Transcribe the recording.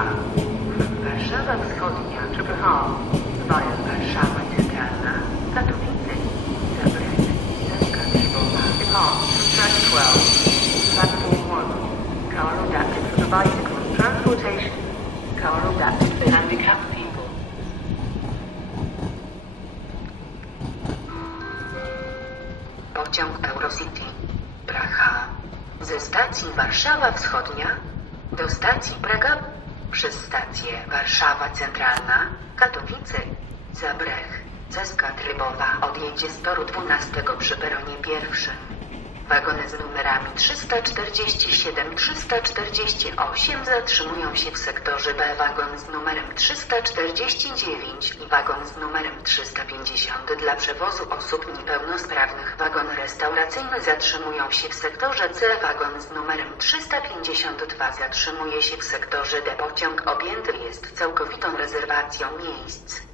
Warszawa. Wschodnia, Przepraszam, via Warszawa Centralna, Katowice, Zabrze, Lwowa. Depart from track 12, platform 1. Car adapted for bicycle transportation. Car adapted for handicapped people. Pociąg Eurocity. Praha. Ze stacji Warszawa Wschodnia do stacji Praga przez stację Warszawa Centralna, Katowice, Zabrech, Ceska Trybowa odjedzie z toru 12 przy peronie pierwszym. Wagony z numerami 347-348 zatrzymują się w sektorze B. Wagon z numerem 349 i wagon z numerem 350 dla przewozu osób niepełnosprawnych. Restauracyjny zatrzymują się w sektorze C. Wagon z numerem 352 zatrzymuje się w sektorze D. Pociąg objęty jest całkowitą rezerwacją miejsc.